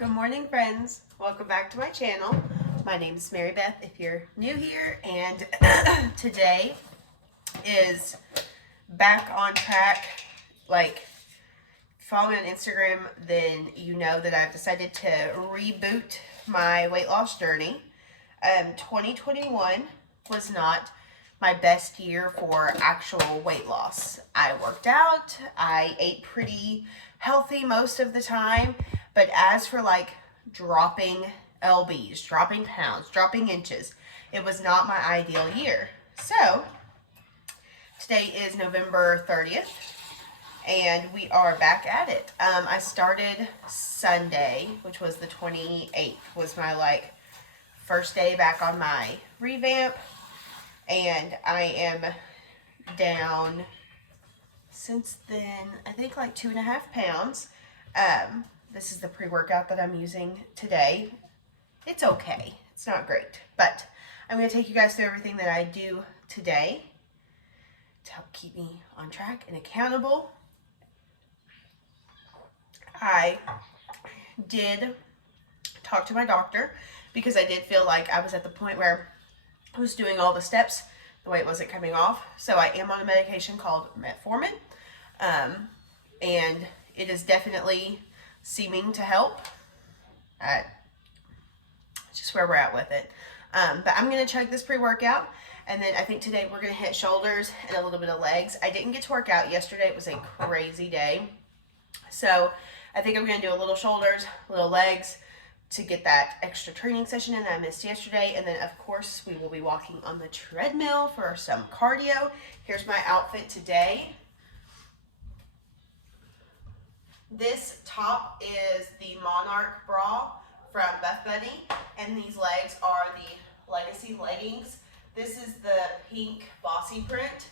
Good morning, friends. Welcome back to my channel. My name is Mary Beth if you're new here, and today is back on track. Like, if you follow me on Instagram, then you know that I've decided to reboot my weight loss journey. 2021 was not my best year for actual weight loss. I worked out, I ate pretty healthy most of the time, but as for like dropping lbs, dropping pounds, dropping inches, it was not my ideal year. So today is November 30th and we are back at it. I started Sunday, which was the 28th, was my first day back on my revamp, and I am down since then, I think like 2.5 pounds. This is the pre-workout that I'm using today. It's okay. It's not great, but I'm going to take you guys through everything that I do today to help keep me on track and accountable. I did talk to my doctor because I did feel like I was at the point where I was doing all the steps, the weight wasn't coming off. So I am on a medication called metformin, and it is definitely seeming to help. Just where we're at with it. But I'm going to chug this pre-workout, and then I think today we're going to hit shoulders and a little bit of legs. I didn't get to work out yesterday. It was a crazy day. So I think I'm going to do a little shoulders, a little legs to get that extra training session in that I missed yesterday. And then of course we will be walking on the treadmill for some cardio. Here's my outfit today. This top is the Monarch bra from Buff Bunny, and these legs are the Legacy leggings. This is the pink bossy print.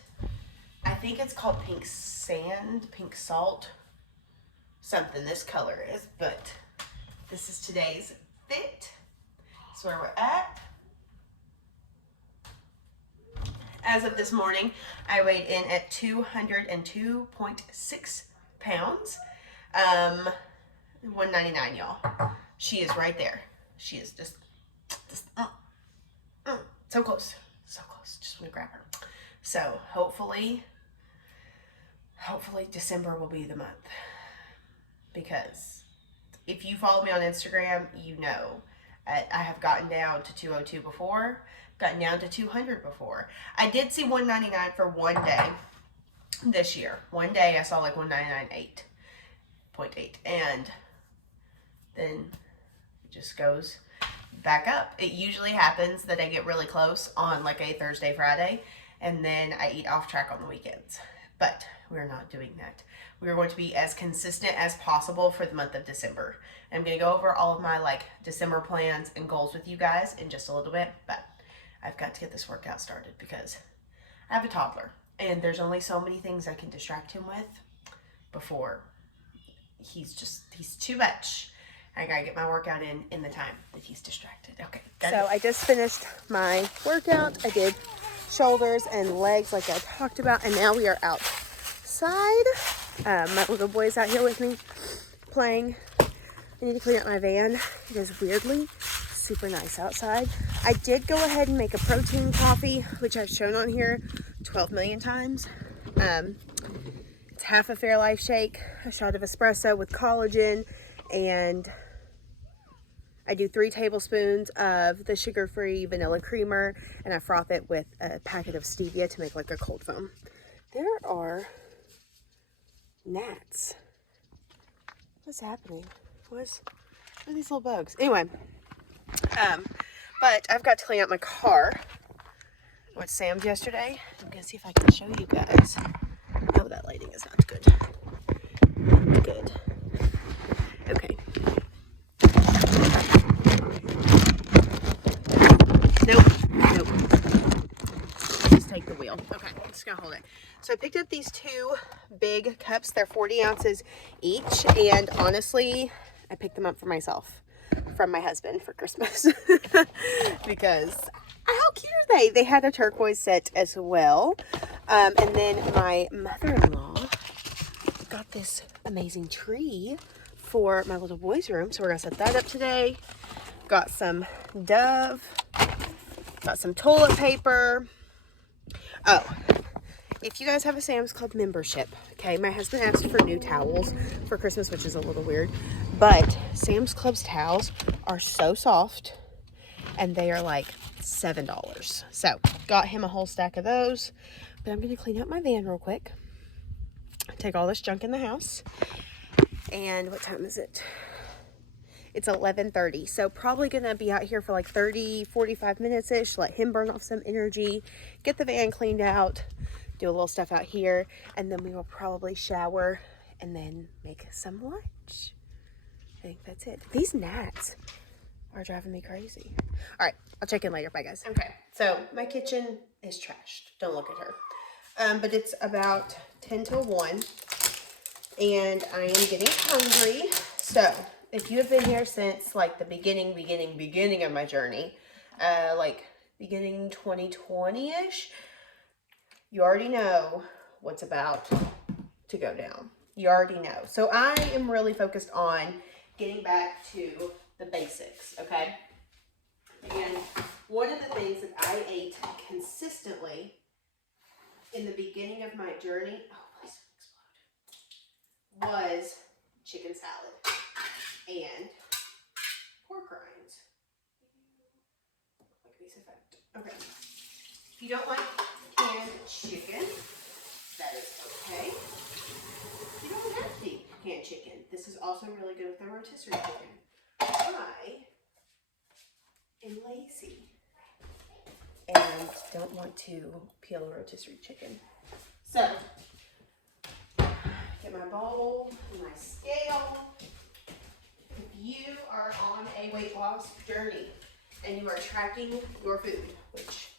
I think it's called pink sand, pink salt, something this color is, but this is today's fit. That's where we're at. As of this morning, I weighed in at 202.6 pounds. 199, y'all. She is right there. She is just so close. So close. Just want to grab her. So hopefully December will be the month. Because if you follow me on Instagram, you know I have gotten down to 202 before, gotten down to 200 before. I did see 199 for one day this year. One day I saw like 199.8, and then it just goes back up. It usually happens that I get really close on like a Thursday, Friday, and then I eat off track on the weekends. But we're not doing that. We are going to be as consistent as possible for the month of December. I'm going to go over all of my December plans and goals with you guys in just a little bit, but I've got to get this workout started because I have a toddler and there's only so many things I can distract him with before he's too much. I gotta get my workout in the time that he's distracted. Okay. So I just finished my workout. I did shoulders and legs like I talked about, and now we are outside. My little boy's out here with me playing. I need to clean up my van. It is weirdly super nice outside. I did go ahead and make a protein coffee, which I've shown on here 12 million times. It's half a Fairlife shake, a shot of espresso with collagen, and I do 3 tablespoons of the sugar-free vanilla creamer, and I froth it with a packet of stevia to make like a cold foam. There are gnats. What's happening? What are these little bugs? Anyway, but I've got to clean out my car. I went to Sam's yesterday. I'm gonna see if I can show you guys. Oh, that lighting is not good. Good. Okay. Nope. Just take the wheel. Okay, I'm just gonna hold it. So I picked up these 2 big cups. They're 40 ounces each, and honestly, I picked them up for myself from my husband for Christmas because how cute are they? They had a turquoise set as well. And then my mother-in-law got this amazing tree for my little boy's room. So we're gonna set that up today. Got some Dove, got some toilet paper. Oh, if you guys have a Sam's Club membership, okay, my husband asked for new towels for Christmas, which is a little weird, but Sam's Club's towels are so soft, and they are like $7. So, got him a whole stack of those, but I'm going to clean up my van real quick, take all this junk in the house, and what time is it? It's 11:30, so probably going to be out here for like 30-45 minutes-ish, let him burn off some energy, get the van cleaned out, do a little stuff out here, and then we will probably shower and then make some lunch. I think that's it. These gnats are driving me crazy. All right, I'll check in later. Bye, guys. Okay, so my kitchen is trashed. Don't look at her. But it's about 10 till 1, and I am getting hungry. So if you have been here since like the beginning of my journey, like beginning 2020-ish, you already know what's about to go down. You already know. So I am really focused on getting back to the basics, okay? And one of the things that I ate consistently in the beginning of my journey, oh, please don't explode, was chicken salad and pork rinds. Like these effect. Okay. If you don't like canned chicken, that is okay. You don't have to eat canned chicken. This is also really good with the rotisserie chicken. I am lazy and don't want to peel a rotisserie chicken. So, get my bowl and my scale. If you are on a weight loss journey and you are tracking your food, which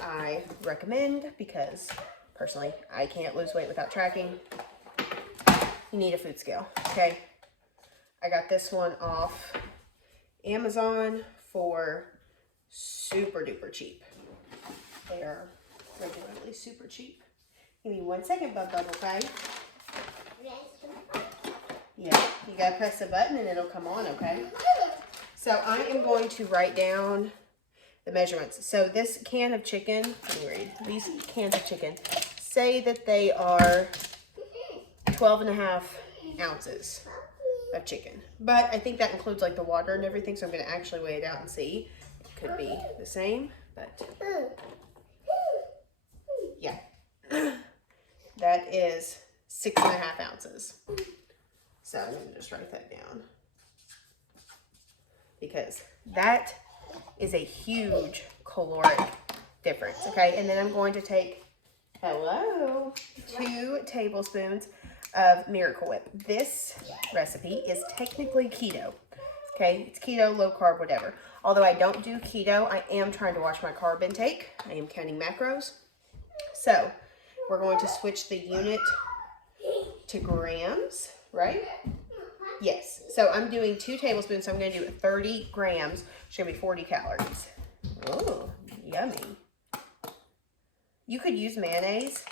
I recommend because personally I can't lose weight without tracking, you need a food scale, okay? I got this one off Amazon for super duper cheap. They are regularly super cheap. Give me 1 second, bub, okay? Yeah, you gotta press the button and it'll come on, okay? So I am going to write down the measurements. So this can of chicken, let me read. These cans of chicken say that they are 12.5 ounces of chicken. But I think that includes like the water and everything, so I'm going to actually weigh it out and see. It could be the same, but yeah. That is 6.5 ounces. So I'm going to just write that down, because that is a huge caloric difference, okay? And then I'm going to take, 2 tablespoons of Miracle Whip. This recipe is technically keto, okay? It's keto, low carb, whatever. Although I don't do keto, I am trying to watch my carb intake. I am counting macros. So we're going to switch the unit to grams, right? Yes. So I'm doing 2 tablespoons, so I'm going to do 30 grams, which is going to be 40 calories. Oh, yummy. You could use mayonnaise.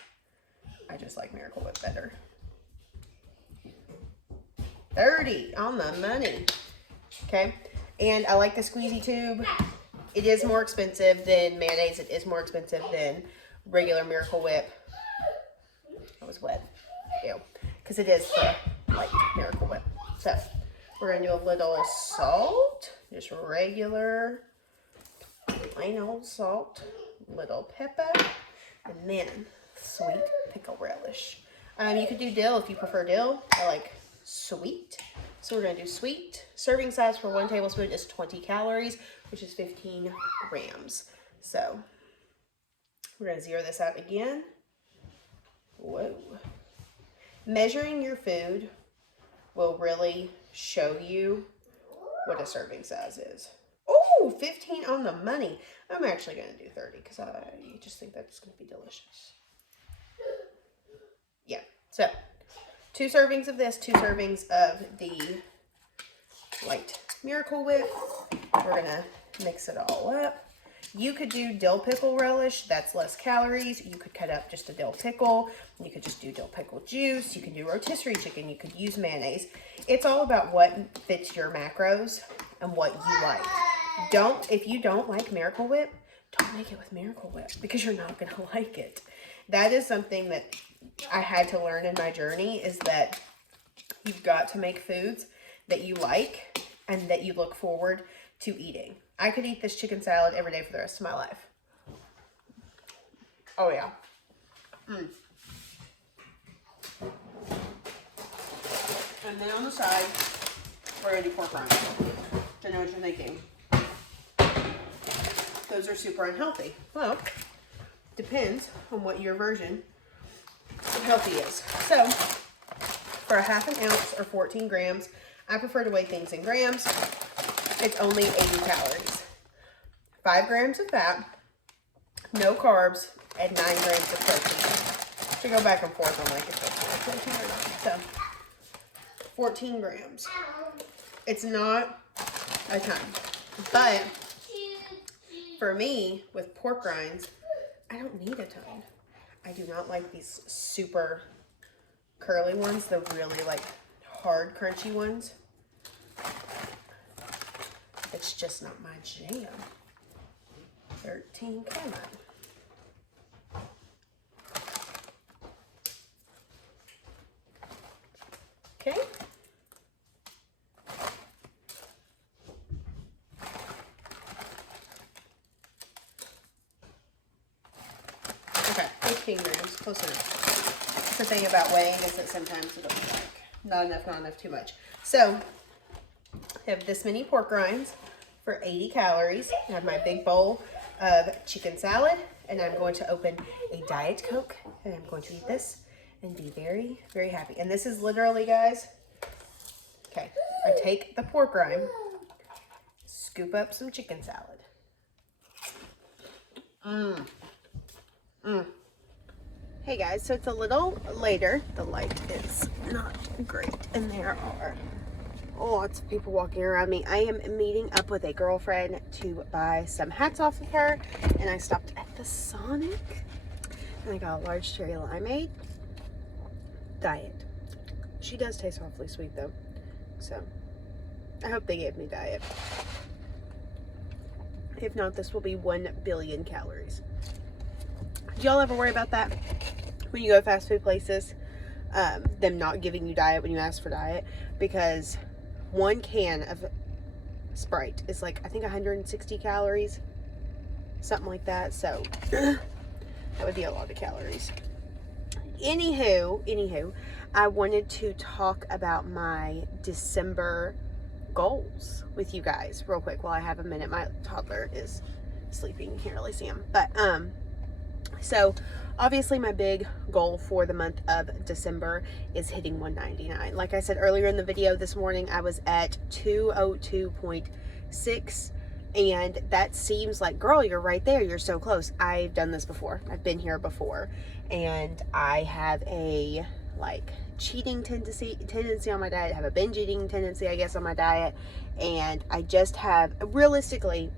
I just like Miracle Whip better. 30 on the money. Okay. And I like the squeezy tube. It is more expensive than mayonnaise. It is more expensive than regular Miracle Whip. That was wet. Ew. Because it is for like Miracle Whip. So we're going to do a little salt. Just regular, plain old salt. Little pepper. And then sweet pickle relish. You could do dill if you prefer dill. I like sweet. So we're going to do sweet. Serving size for 1 tablespoon is 20 calories, which is 15 grams. So we're going to zero this out again. Whoa. Measuring your food will really show you what a serving size is. Oh, 15 on the money. I'm actually going to do 30 because I just think that's going to be delicious. Yeah, so 2 servings of this, 2 servings of the light Miracle Whip. We're going to mix it all up. You could do dill pickle relish. That's less calories. You could cut up just a dill pickle. You could just do dill pickle juice. You could do rotisserie chicken. You could use mayonnaise. It's all about what fits your macros and what you like. If you don't like Miracle Whip, don't make it with Miracle Whip because you're not going to like it. That is something that I had to learn in my journey, is that you've got to make foods that you like and that you look forward to eating. I could eat this chicken salad every day for the rest of my life. Oh, yeah. And then on the side, we're going to do pork rinds. I know what you're thinking. Those are super unhealthy. Well, depends on what your version of healthy is. So, for a half an ounce or 14 grams, I prefer to weigh things in grams. It's only 80 calories. 5 grams of fat, no carbs, and 9 grams of protein. So go back and forth on like if it's protein or not. So 14 grams. It's not a ton. But for me, with pork rinds, I don't need a ton. I do not like these super curly ones, the really like hard, crunchy ones. It's just not my jam. 13, come on. Okay. Okay, 15 grams, close enough. The thing about weighing is that sometimes it'll be like not enough, too much. So, I have this many pork rinds for 80 calories. I have my big bowl of chicken salad, and I'm going to open a Diet Coke, and I'm going to eat this and be very, very happy. And this is literally, guys, okay, I take the pork rind, scoop up some chicken salad. Hey guys, so it's a little later. The light is not great, and there are lots of people walking around me. I am meeting up with a girlfriend to buy some hats off of her, and I stopped at the Sonic, and I got a large cherry limeade. Diet. She does taste awfully sweet though, so I hope they gave me diet. If not, this will be 1 billion calories. Do y'all ever worry about that when you go to fast food places, them not giving you diet when you ask for diet? Because 1 can of Sprite is like, I think 160 calories, something like that. So that would be a lot of calories. Anywho, I wanted to talk about my December goals with you guys real quick while I have a minute. My toddler is sleeping. You can't really see him, but so obviously my big goal for the month of December is hitting 199. Like I said earlier in the video this morning, I was at 202.6, and that seems like, girl, you're right there, you're so close. I've done this before. I've been here before, and I have a like cheating tendency on my diet. I have a binge eating tendency, I guess, on my diet, and I just have, realistically,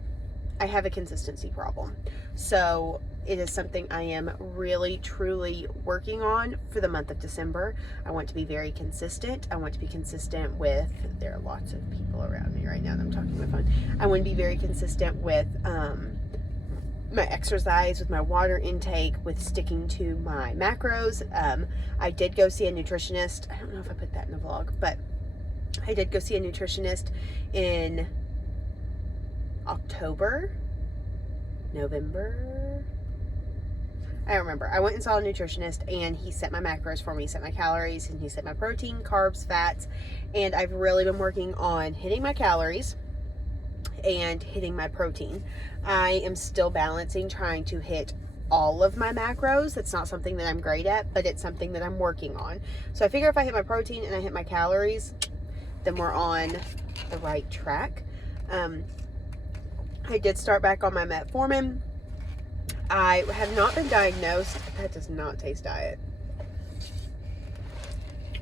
I have a consistency problem. So it is something I am really, truly working on for the month of December. I want to be very consistent. I want to be consistent with, there are lots of people around me right now that I'm talking on my phone. I want to be very consistent with my exercise, with my water intake, with sticking to my macros. I did go see a nutritionist. I don't know if I put that in the vlog, but I did go see a nutritionist in November. I don't remember. I went and saw a nutritionist, and he set my macros for me, set my calories, and he set my protein, carbs, fats, and I've really been working on hitting my calories and hitting my protein. I am still balancing, trying to hit all of my macros. That's not something that I'm great at, but it's something that I'm working on. So I figure if I hit my protein and I hit my calories, then we're on the right track. I did start back on my metformin. I have not been diagnosed, that does not taste diet,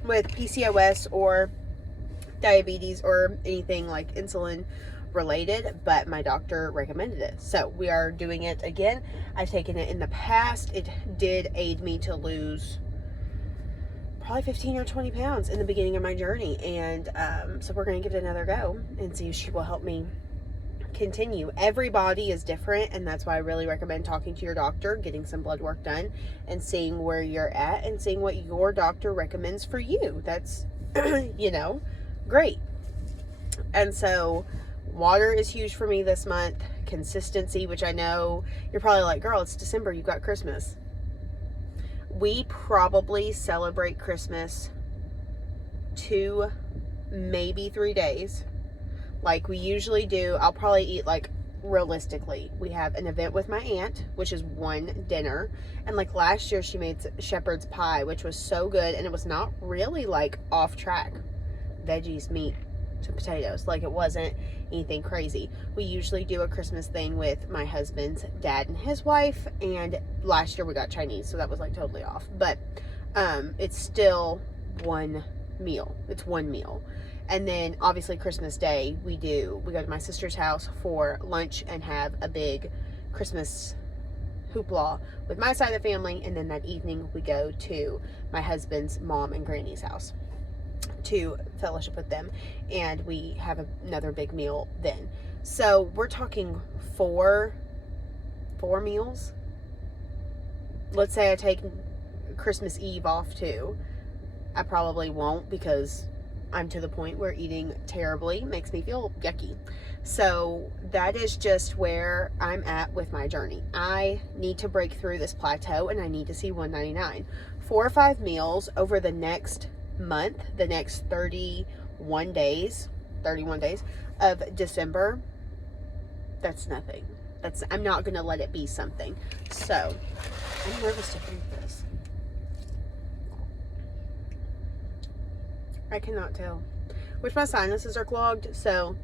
with PCOS or diabetes or anything like insulin related, but my doctor recommended it. So we are doing it again. I've taken it in the past. It did aid me to lose probably 15 or 20 pounds in the beginning of my journey. And so we're going to give it another go and see if she will help me continue. Every body is different, and that's why I really recommend talking to your doctor, getting some blood work done, and seeing where you're at and seeing what your doctor recommends for you. That's, you know, great. And so water is huge for me this month. Consistency, which I know you're probably like, girl, it's December, you've got Christmas. We probably celebrate Christmas 2, maybe 3 days. Like we usually do. I'll probably eat, like, realistically, we have an event with my aunt, which is one dinner. And like last year she made shepherd's pie, which was so good, and it was not really like off track. Veggies, meat, some potatoes. Like it wasn't anything crazy. We usually do a Christmas thing with my husband's dad and his wife, and last year we got Chinese, so that was like totally off. But it's still one meal. It's one meal. And then obviously Christmas Day we go to my sister's house for lunch and have a big Christmas hoopla with my side of the family, and then that evening we go to my husband's mom and granny's house to fellowship with them, and we have another big meal then. So we're talking four meals. Let's say I take Christmas Eve off too. I probably won't, because I'm to the point where eating terribly makes me feel yucky. So that is just where I'm at with my journey. I need to break through this plateau, and I need to see 199. 4 or 5 meals over the next month, the next 31 days of December. That's nothing. I'm not going to let it be something. So I'm nervous to drink this. I cannot tell. Which my sinuses are clogged, so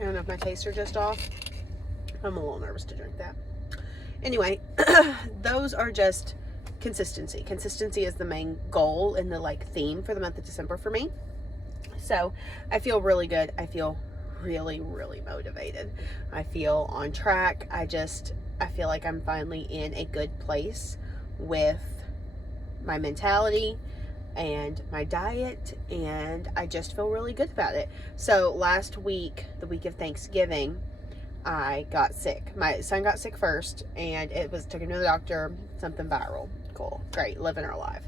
I don't know if my tastes are just off. I'm a little nervous to drink that. Anyway, those are just consistency. Consistency is the main goal and the like theme for the month of December for me. So I feel really good. I feel really, really motivated. I feel on track. I feel like I'm finally in a good place with my mentality and my diet, and I just feel really good about it. So last week, the week of Thanksgiving, I got sick. My son got sick first, and took him to the doctor, something viral. Cool, great, living our life.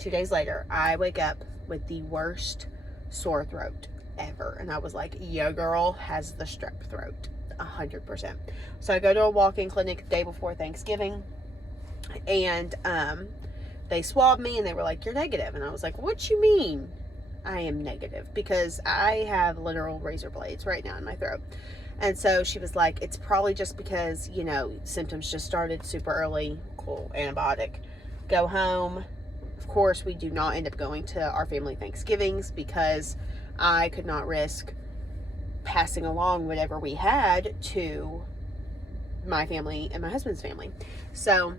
2 days later, I wake up with the worst sore throat ever, and I was like, yo girl has the strep throat, 100%. So I go to a walk-in clinic the day before Thanksgiving, and they swabbed me, and they were like, you're negative. And I was like, what you mean I am negative? Because I have literal razor blades right now in my throat. And so she was like, it's probably just because, you know, symptoms just started super early. Cool, antibiotic. Go home. Of course, we do not end up going to our family Thanksgivings because I could not risk passing along whatever we had to my family and my husband's family. So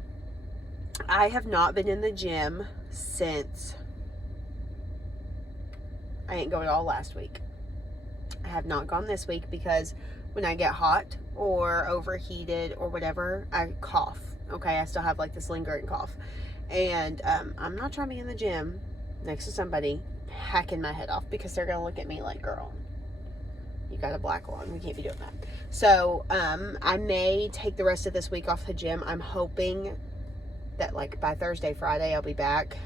I have not been in the gym since, I didn't go at all last week. I have not gone this week because when I get hot or overheated or whatever, I cough. Okay, I still have like this lingering cough. And I'm not trying to be in the gym next to somebody hacking my head off, because they're going to look at me like, girl, you got a black lung. We can't be doing that. So I may take the rest of this week off the gym. I'm hoping that like by Thursday, Friday, I'll be back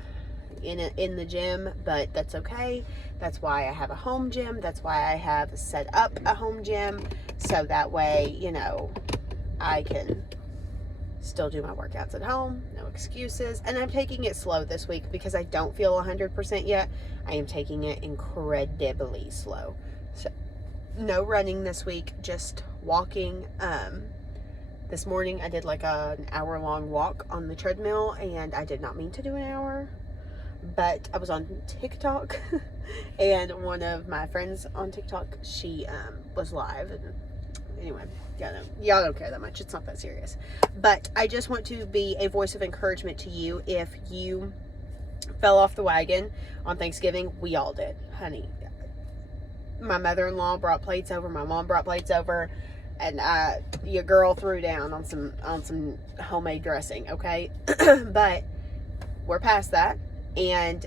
in the gym, but that's okay. That's why I have a home gym. That's why I have set up a home gym, so that way, you know, I can still do my workouts at home. No excuses. And I'm taking it slow this week because I don't feel 100% yet. I am taking it incredibly slow. So no running this week, just walking. This morning I did like an hour-long walk on the treadmill, and I did not mean to do an hour, but I was on TikTok and one of my friends on TikTok, she was live, and anyway, y'all don't care that much. It's not that serious. But I just want to be a voice of encouragement to you if you fell off the wagon on Thanksgiving. We all did, honey. My mother-in-law brought plates over. My mom brought plates over. And your girl threw down on some homemade dressing, okay? But we're past that. And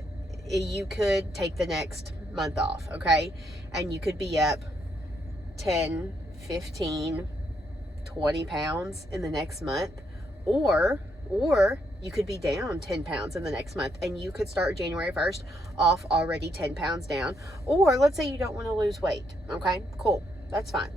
you could take the next month off, okay? And you could be up 10, 15, 20 pounds in the next month. Or you could be down 10 pounds in the next month, and you could start January 1st off already 10 pounds down. Or let's say you don't want to lose weight, okay? Cool, that's fine.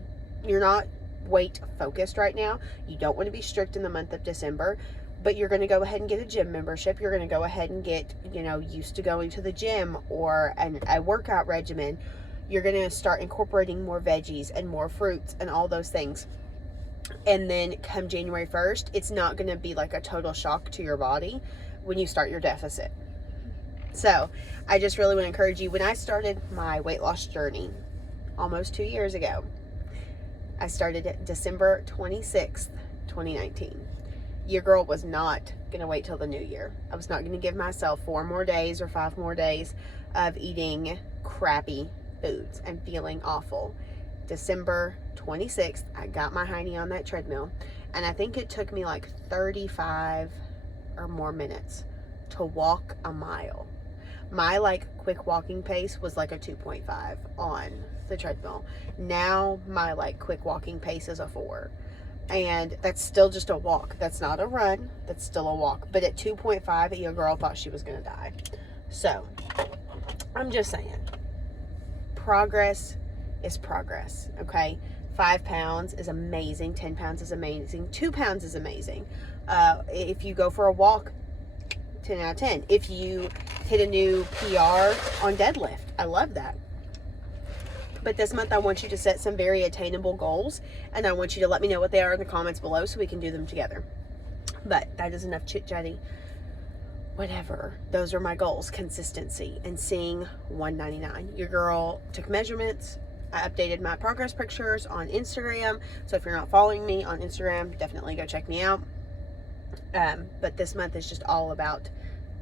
You're not weight focused right now. You don't want to be strict in the month of December, but you're going to go ahead and get a gym membership. You're going to go ahead and get, used to going to the gym or a workout regimen. You're going to start incorporating more veggies and more fruits and all those things. And then come January 1st, it's not going to be like a total shock to your body when you start your deficit. So I just really want to encourage you. When I started my weight loss journey almost 2 years ago, I started it December 26th, 2019. Your girl was not going to wait till the new year. I was not going to give myself 4 more days or 5 more days of eating crappy foods and feeling awful. December 26th, I got my hiney on that treadmill, and I think it took me like 35 or more minutes to walk a mile. My like quick walking pace was like a 2.5 on the treadmill. Now my like quick walking pace is a 4. And that's still just a walk. That's not a run. That's still a walk. But at 2.5, your girl thought she was going to die. So, I'm just saying. Progress is progress, okay? 5 pounds is amazing. 10 pounds is amazing. 2 pounds is amazing. If you go for a walk, 10 out of 10. If you hit a new PR on deadlift, I love that. But this month, I want you to set some very attainable goals, and I want you to let me know what they are in the comments below so we can do them together. But that is enough chit-chatty. Whatever. Those are my goals. Consistency and seeing 199. Your girl took measurements. I updated my progress pictures on Instagram. So if you're not following me on Instagram, definitely go check me out. But this month is just all about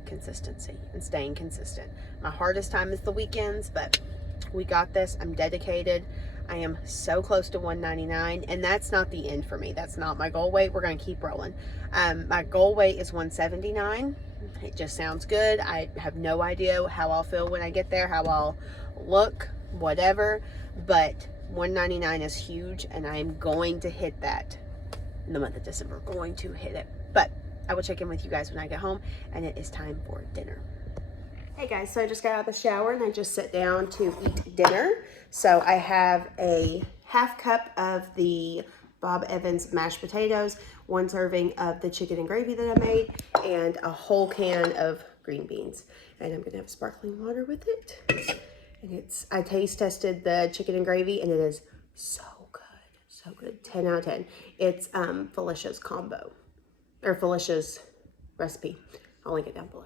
consistency and staying consistent. My hardest time is the weekends, but we got this. I'm dedicated. I am so close to 199, and that's not the end for me. That's not my goal weight. We're going to keep rolling. My goal weight is 179. It just sounds good. I have no idea how I'll feel when I get there, how I'll look, whatever, but 199 is huge, and I am going to hit that in the month of December. Going to hit it. But I will check in with you guys when I get home, and it is time for dinner. Hey guys, so I just got out of the shower and I just sat down to eat dinner. So I have a half cup of the Bob Evans mashed potatoes, 1 serving of the chicken and gravy that I made, and a whole can of green beans. And I'm gonna have sparkling water with it. And I taste tested the chicken and gravy, and it is so good, so good. 10 out of 10. It's Felicia's combo, or Felicia's recipe. I'll link it down below.